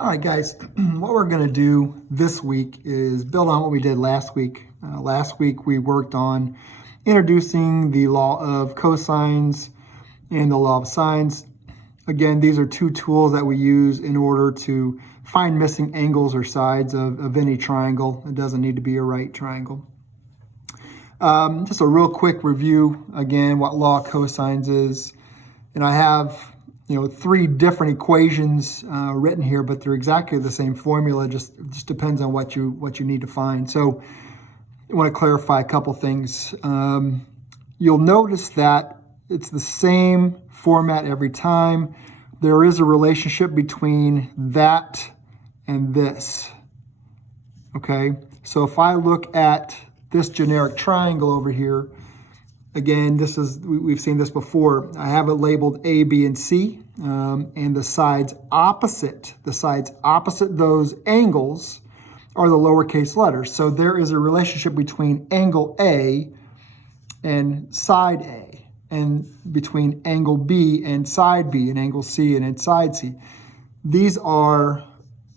All right, guys, what we're going to do this week is build on what we did last week. Last week, we worked on introducing the law of cosines and the law of sines. Again, these are two tools that we use in order to find missing angles or sides of any triangle. It doesn't need to be a right triangle. Just a real quick review, again, what law of cosines is. And I have three different equations written here, but they're exactly the same formula. Just depends on what you need to find. So I want to clarify a couple things. You'll notice that it's the same format every time. There is a relationship between that and this. Okay, so if I look at this generic triangle over here, again, we've seen this before. I have it labeled A, B, and C, and the sides opposite those angles are the lowercase letters. So there is a relationship between angle A and side A, and between angle B and side B, and angle C and side C. There's a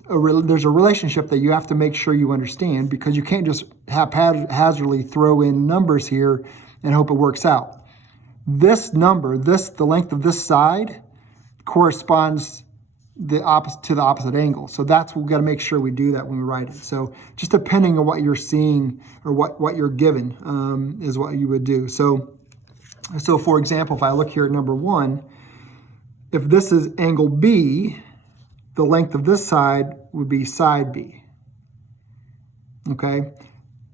relationship that you have to make sure you understand, because you can't just haphazardly throw in numbers here and hope it works out. This number, the length of this side, corresponds to the opposite angle. So we've got to make sure we do that when we write it. So just depending on what you're seeing or what you're given is what you would do. So for example, if I look here at number 1, if this is angle B, the length of this side would be side B. Okay,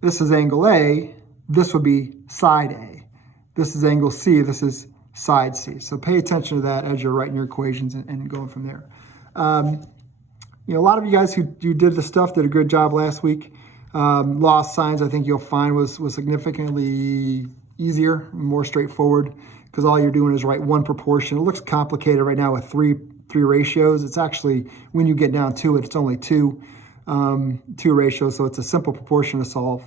this is angle A, this would be side A. This is angle C, this is side C. So pay attention to that as you're writing your equations and going from there. A lot of you guys who did the stuff did a good job last week. Law of sines, I think you'll find was significantly easier, more straightforward, because all you're doing is write one proportion. It looks complicated right now with three ratios. It's actually, when you get down to it, it's only two ratios, so it's a simple proportion to solve.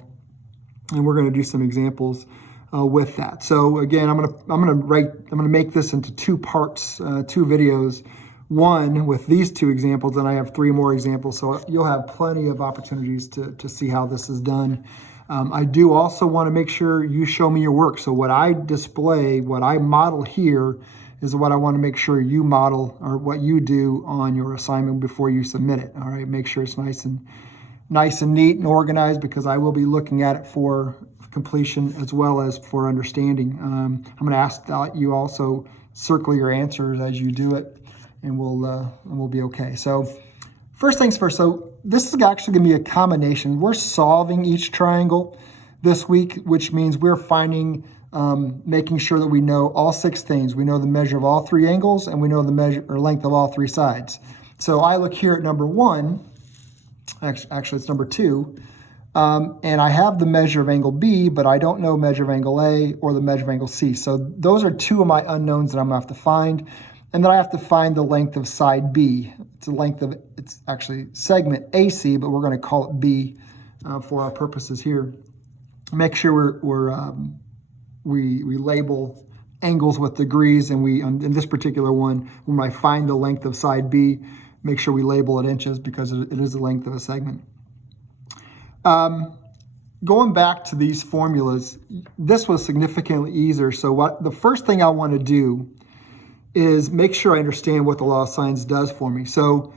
And we're going to do some examples with that. So again, I'm going to make this into two parts, two videos. One with these two examples, and I have 3 more examples. So you'll have plenty of opportunities to see how this is done. I do also want to make sure you show me your work. So what I display, what I model here, is what I want to make sure you model, or what you do on your assignment before you submit it. All right, make sure it's nice and neat and organized, because I will be looking at it for completion as well as for understanding. I'm going to ask that you also circle your answers as you do it, and we'll be okay. So first things first. So this is actually going to be a combination. We're solving each triangle this week, which means we're finding, making sure that we know all 6 things. We know the measure of all 3 angles, and we know the measure or length of all 3 sides. So I look here at number 1. Actually, it's number 2. And I have the measure of angle B, but I don't know measure of angle A or the measure of angle C. So those are 2 of my unknowns that I'm going to have to find. And then I have to find the length of side B. It's actually segment AC, but we're going to call it B for our purposes here. Make sure we label angles with degrees, and in this particular one, when I find the length of side B, make sure we label it inches, because it is the length of a segment. Going back to these formulas, this was significantly easier. So the first thing I want to do is make sure I understand what the law of sines does for me. So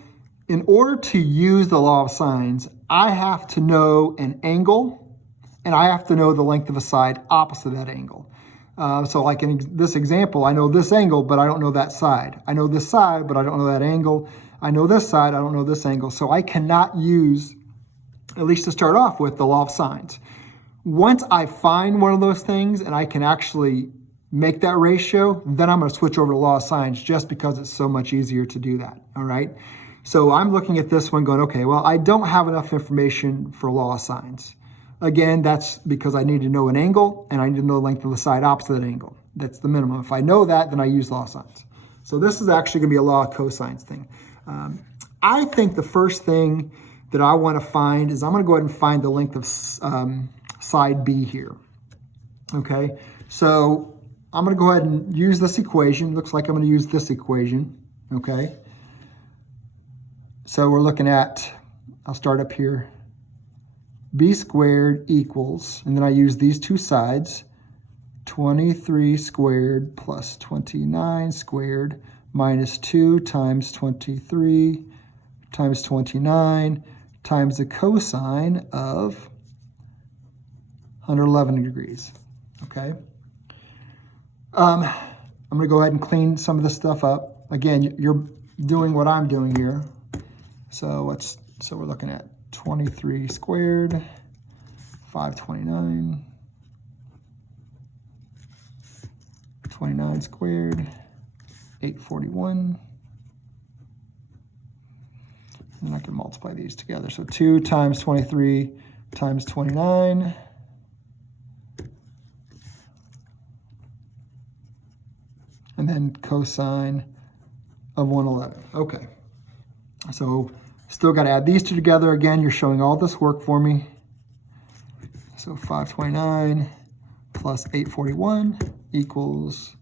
in order to use the law of sines, I have to know an angle, and I have to know the length of a side opposite that angle. So like in this example, I know this angle, but I don't know that side. I know this side, but I don't know that angle. I know this side, I don't know this angle. So I cannot use, at least to start off with, the law of sines. Once I find one of those things and I can actually make that ratio, then I'm going to switch over to law of sines, just because it's so much easier to do that. All right. So I'm looking at this one going, okay, well, I don't have enough information for law of sines. Again, that's because I need to know an angle, and I need to know the length of the side opposite that angle. That's the minimum. If I know that, then I use law of sines. So this is actually going to be a law of cosines thing. I think the first thing that I want to find is I'm going to go ahead and find the length of side B here. Okay, so I'm going to go ahead and use this equation. Looks like I'm going to use this equation. Okay, So we're looking at, I'll start up here, b squared equals, and then I use these two sides, 23 squared plus 29 squared minus 2 times 23 times 29 times the cosine of 111 degrees, okay? I'm going to go ahead and clean some of this stuff up. Again, you're doing what I'm doing here. So we're looking at 23 squared, 529, 29 squared, 841. And I can multiply these together. So 2 times 23 times 29. And then cosine of 111. Okay. So still got to add these two together. Again, you're showing all this work for me. So 529 plus 841 equals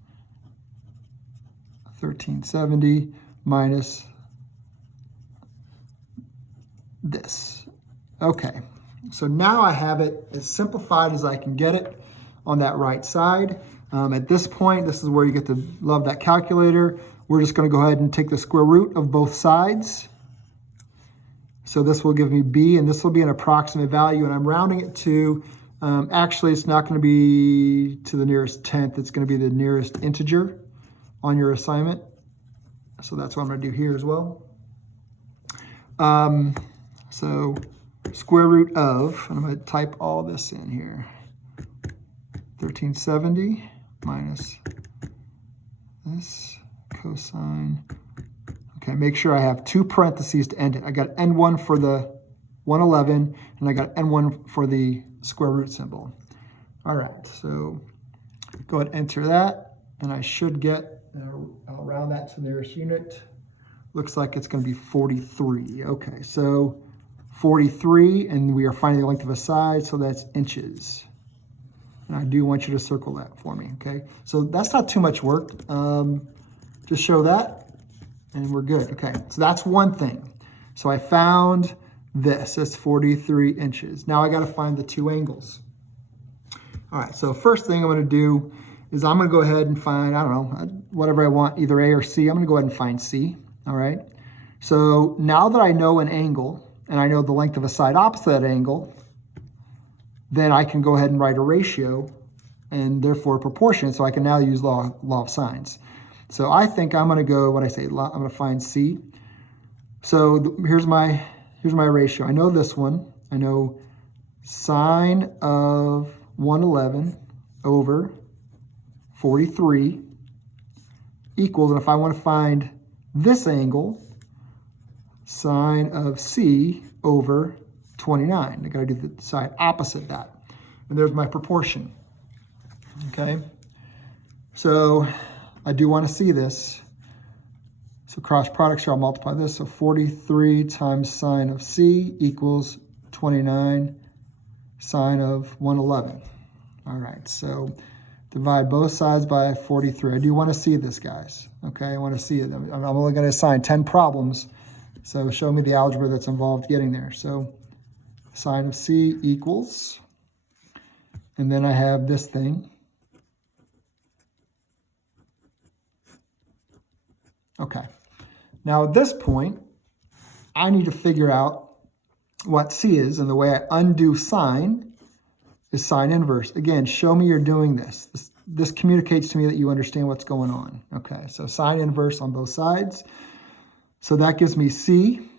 1370 minus this. Okay, so now I have it as simplified as I can get it on that right side. At this point, this is where you get to love that calculator. We're just going to go ahead and take the square root of both sides. So this will give me b, and this will be an approximate value, and I'm rounding it to, actually it's not going to be to the nearest tenth, it's going to be the nearest integer on your assignment. So that's what I'm going to do here as well. So square root of, and I'm going to type all this in here, 1370 minus this cosine. Okay, make sure I have two parentheses to end it. I got N1 for the 111, and I got N1 for the square root symbol. All right, so go ahead and enter that, and I should get, I'll round that to the nearest unit. Looks like it's going to be 43. Okay, so 43, and we are finding the length of a side, so that's inches. And I do want you to circle that for me, okay? So that's not too much work. Just show that. And we're good. Okay, so that's one thing. So I found this. It's 43 inches. Now I got to find the two angles. All right, so first thing I'm going to do is I'm going to go ahead and find, I don't know, whatever I want, either A or C. I'm going to go ahead and find C. All right. So now that I know an angle and I know the length of a side opposite that angle, then I can go ahead and write a ratio and therefore a proportion. So I can now use law of sines. So I think I'm going to go, what I say, I'm going to find C. So here's my ratio. I know this one. I know sine of 111 over 43 equals, and if I want to find this angle, sine of C over 29. I got to do the side opposite that. And there's my proportion. Okay. So I do want to see this. So cross products here, I'll multiply this. So 43 times sine of C equals 29 sine of 111. All right, so divide both sides by 43. I do want to see this, guys. Okay, I want to see it. I'm only going to assign 10 problems. So show me the algebra that's involved getting there. So sine of C equals, and then I have this thing. Okay, now at this point, I need to figure out what C is, and the way I undo sine is sine inverse. Again, show me you're doing this. This communicates to me that you understand what's going on. Okay, so sine inverse on both sides. So that gives me C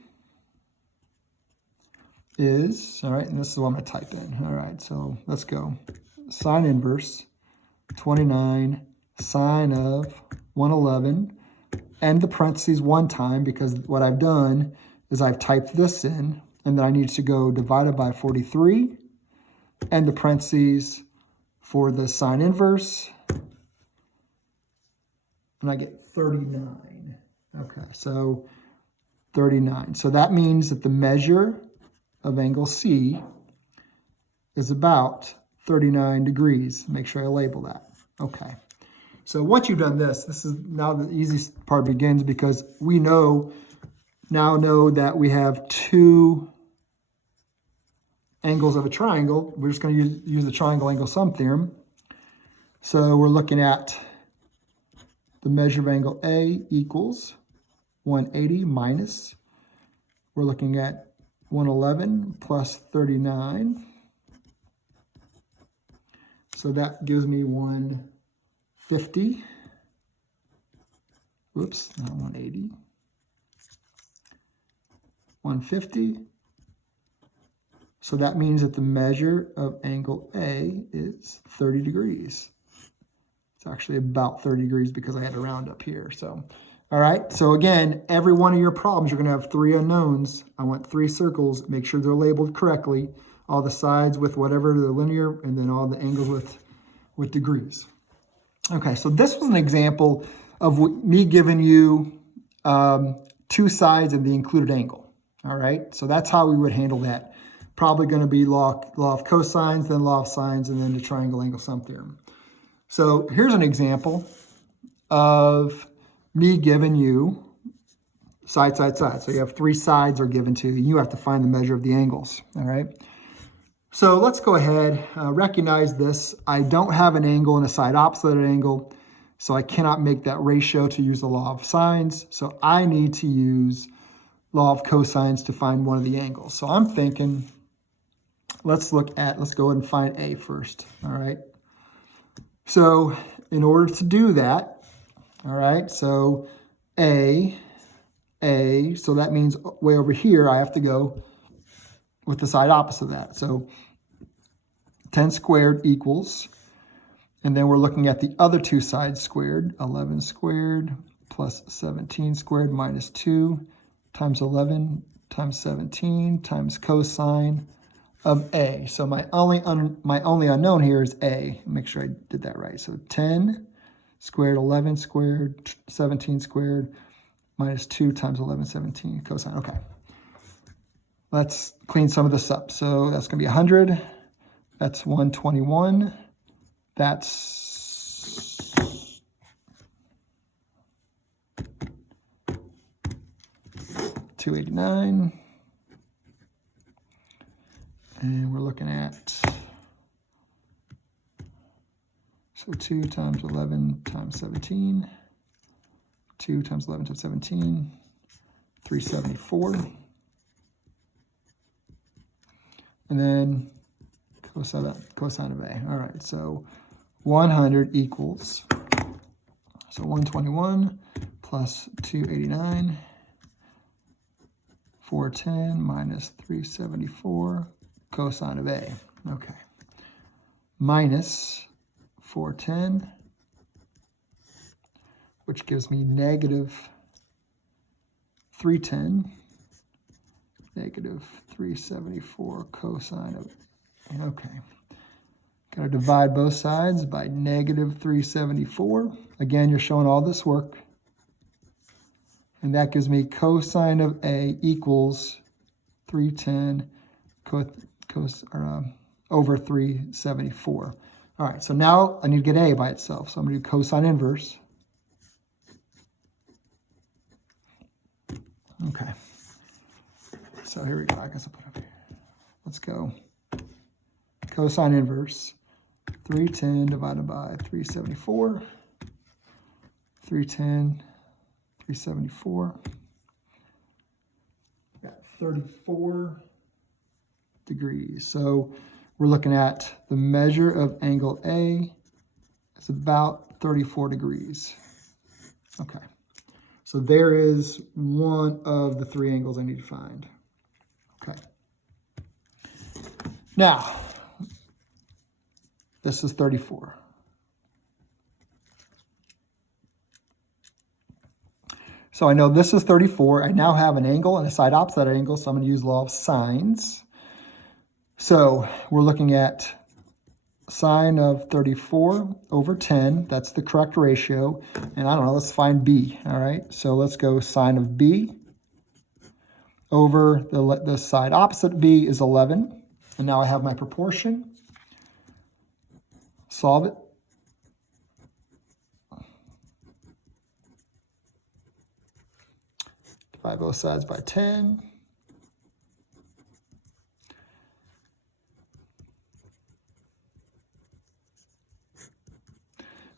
is, all right, and this is what I'm going to type in. All right, so let's go. Sine inverse, 29 sine of 111. End the parentheses one time, because what I've done is I've typed this in, and then I need to go divided by 43, end the parentheses for the sine inverse, and I get 39. Okay, so 39. So that means that the measure of angle C is about 39 degrees. Make sure I label that. Okay. So once you've done this, this is now the easiest part begins, because we know now know that we have two angles of a triangle. We're just going to use the triangle angle sum theorem. So we're looking at the measure of angle A equals 180 minus, we're looking at 111 plus 39. So that gives me 150. Whoops, not 180. 150. So that means that the measure of angle A is 30 degrees. It's actually about 30 degrees because I had to round up here. So, all right. So again, every one of your problems, you're going to have three unknowns. I want three circles. Make sure they're labeled correctly. All the sides with whatever the linear, and then all the angles with degrees. Okay. So this was an example of me giving you two sides of the included angle. All right. So that's how we would handle that. Probably going to be law of cosines, then law of sines, and then the triangle angle sum theorem. So here's an example of me giving you side, side, side. So you have three sides are given to you. You have to find the measure of the angles, all right? So let's go ahead, recognize this. I don't have an angle and a side opposite an angle, so I cannot make that ratio to use the law of sines. So I need to use law of cosines to find one of the angles. So I'm thinking, let's go ahead and find A first, all right? So in order to do that, all right, so A, so that means way over here, I have to go with the side opposite of that. So 10 squared equals, and then we're looking at the other two sides squared, 11 squared plus 17 squared minus 2 times 11 times 17 times cosine of A. So my only unknown here is A. Make sure I did that right. So 10 squared, 11 squared, 17 squared, minus 2 times 11, 17 cosine. Okay. Let's clean some of this up. So that's going to be 100. That's 121. That's 289. And we're looking at, so 2 times 11 times 17, 2 times 11 times 17, 374. And then cosine of A. All right, so 100 equals, so 121 plus 289, 410 minus 374, cosine of A. Okay. Minus 410, which gives me negative 310, negative 374 cosine of A. Okay. Got to divide both sides by negative 374. Again, you're showing all this work. And that gives me cosine of A equals 310 over 374. All right, so now I need to get A by itself. So I'm going to do cosine inverse. Okay. So here we go. I guess I'll put it up here. Let's go. Cosine inverse. 310 divided by 374. 310, 374. Got 34 degrees. So we're looking at the measure of angle A is about 34 degrees. Okay. So there is one of the three angles I need to find. Okay. Now, this is 34. So I know this is 34. I now have an angle and a side opposite angle, so I'm going to use law of sines. So we're looking at sine of 34 over 10. That's the correct ratio. And I don't know, let's find B. All right, so let's go sine of B over the side opposite B is 11. And now I have my proportion. Solve it. Divide both sides by 10.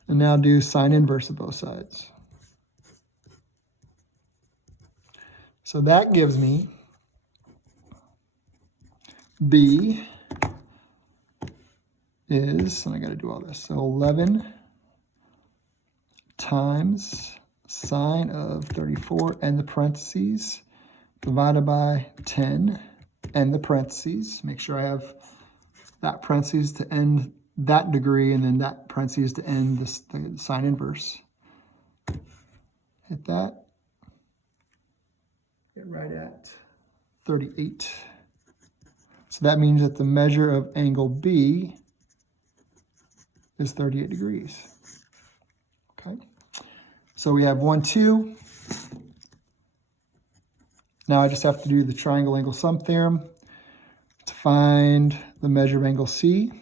And now do sine inverse of both sides. So that gives me B is, and I got to do all this, so 11 times sine of 34 and the parentheses divided by 10 and the parentheses. Make sure I have that parentheses to end that degree and then that parentheses to end the sine inverse. Hit that. Get right at 38. So that means that the measure of angle B is 38 degrees. Okay. So we have 1, 2. Now I just have to do the triangle angle sum theorem to find the measure of angle C.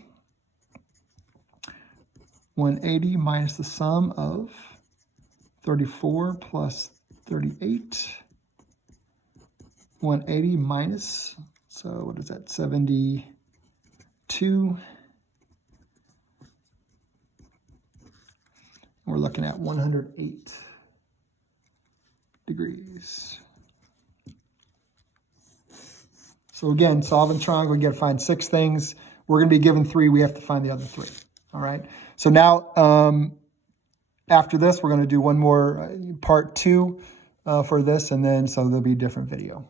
180 minus the sum of 34 plus 38. 180 minus, so what is that, 72. We're looking at 108 degrees. So again, solving triangle, you got to find 6 things. We're going to be given 3. We have to find the other 3. All right. So now, after this, we're going to do one more part 2 for this, and then so there'll be a different video.